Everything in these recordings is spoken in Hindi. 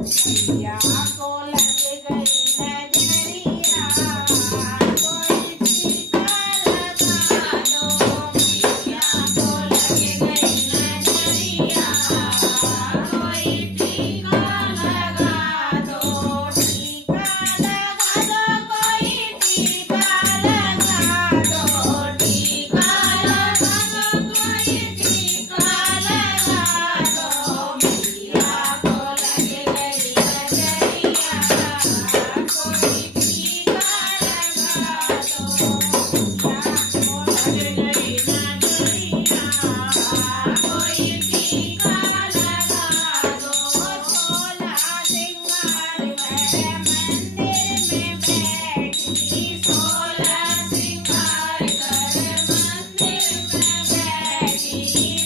मैया को लग गई नजरिया, कोई टीका लगा दो। मैया को लग गई नजरिया, कोई टीका लगा दो। टीका लगा दो, कोई टीका लगा दो। टीका लगा दो, कोई टीका लगा दो। मैया को लग गई नजरिया, कोई टीका लगा दो। मैया को लग गई नजरिया, कोई टीका लगा दो। सोला सिंगार मेरे मंदिर में बैठी, सोला सिंगार कर मंदिर में बैठी।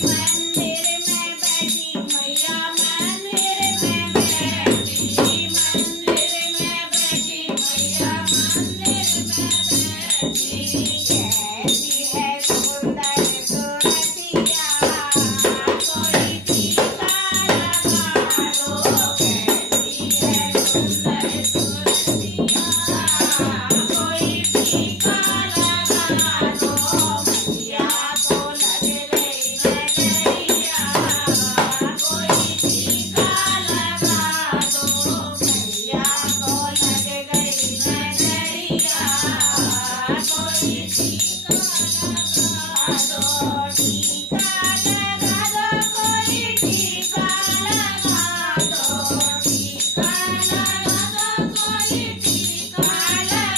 मंदिर में बैठी मैया, मंदिर में बैठी। मंदिर में बैठी मैया, मंदिर में बैठी। कैसी है सुंदर सूरतिया, कोई टीका लगा दो। कैसी है सुंदर सूरतिया, कोई टीका लगा दो। मैया को लग गई नजरिया, कोई टीका लगा दो। मैया को लग गई नजरिया, कोई टीका लगा दो। टीका लगा दो, कोई टीका लगा दो। टीका लगा दो, कोई टीका लगा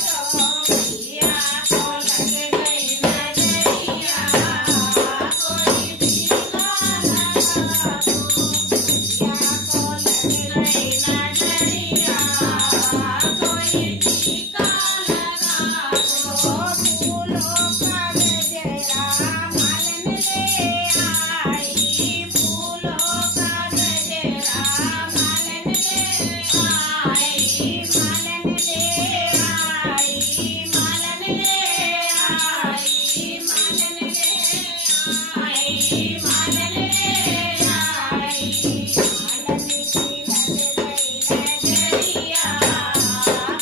दो। मैया को लग गई नजरिया, कोई टीका लगा दो। मैया को लग गई नजरिया, कोई टीका लगा दो। फूलों का गजरा मालन ले आई, फूलों का गजरा मालन ले आई। मालन ले आई, मालन ले आई, मालन ले आई, मालन ले आई। मालन की लग गई नजरिया,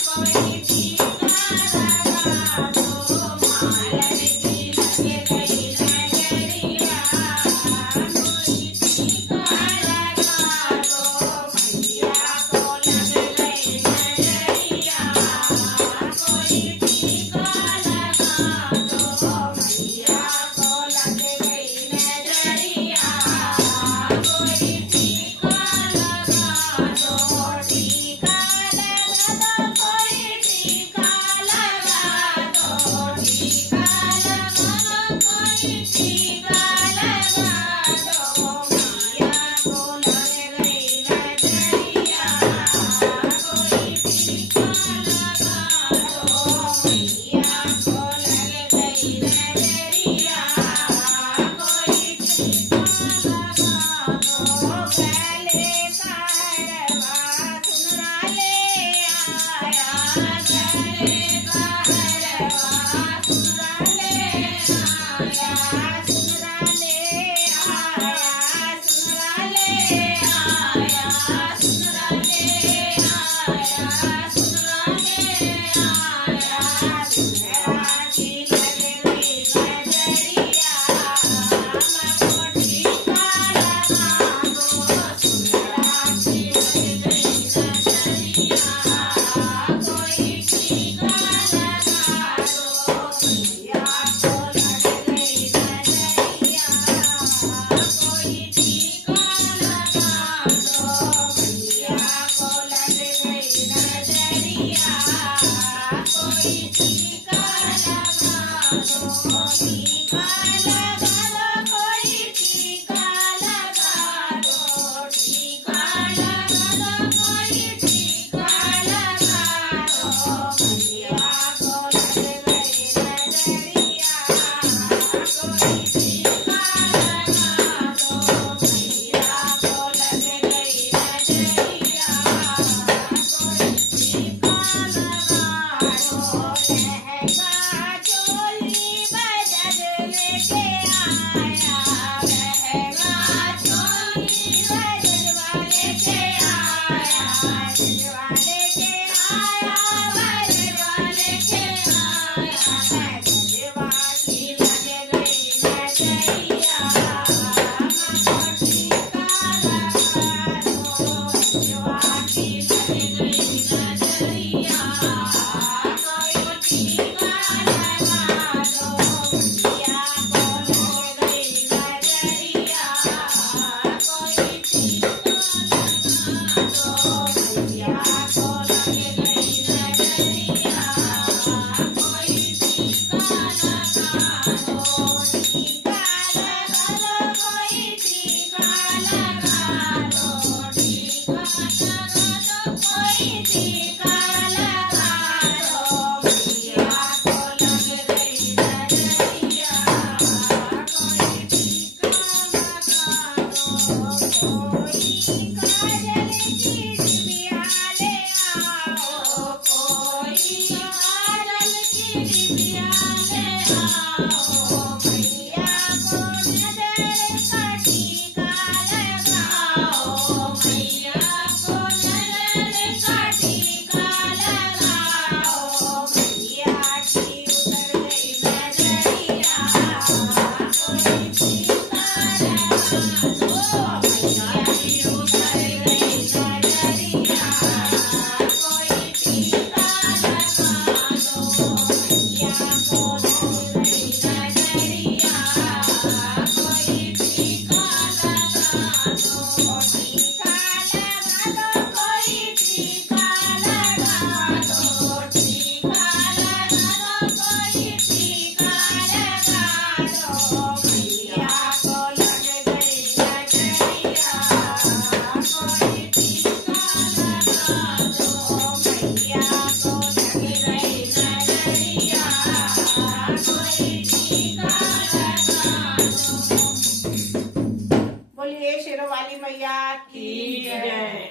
कोई टीका लगा दो। मालन की लग गई नजरिया, कोई टीका लगा दो। मैया को लग गई नजरिया, कोई टीका लगा दो। मैया को लग गई नजरिया, कोई टीका लगा दो। टीका लगा दो, कोई टीका लगा दो। टीका लगा दो, कोई टीका लगा दो। मैया को लग गई नजरिया, कोई टीका लगा दो। मैया को लग गई नजरिया, कोई टीका लगा दो। गले का हरवा सुनरा ले आया, गले का हरवा सुनरा ले आया। सुनरा ले आया, सुनरा ले आया, सुनरा ले आया, सुनरा ले आया। सुनरा की लग गई नजरिया, हमको टीका लगा दो। सुनरा मैया को नजर का टीका लगाओ मैया की उतर गई नजरिया कोई टीका लगा दो मैया की उतर गई नजरिया कोई टीका लगा दो मैया को उतर गई नजरिया कोई टीका लगा दो टीका लगा दो कोई टीका लगा दो टीका लगा दो कोई टीका लगा दो मैया को लग गई नजरिया कोई टीका लगा दो मैया को लग गई नजरिया कोई टीका लगा दो। बोलिए शेरों वाली मैया की जय।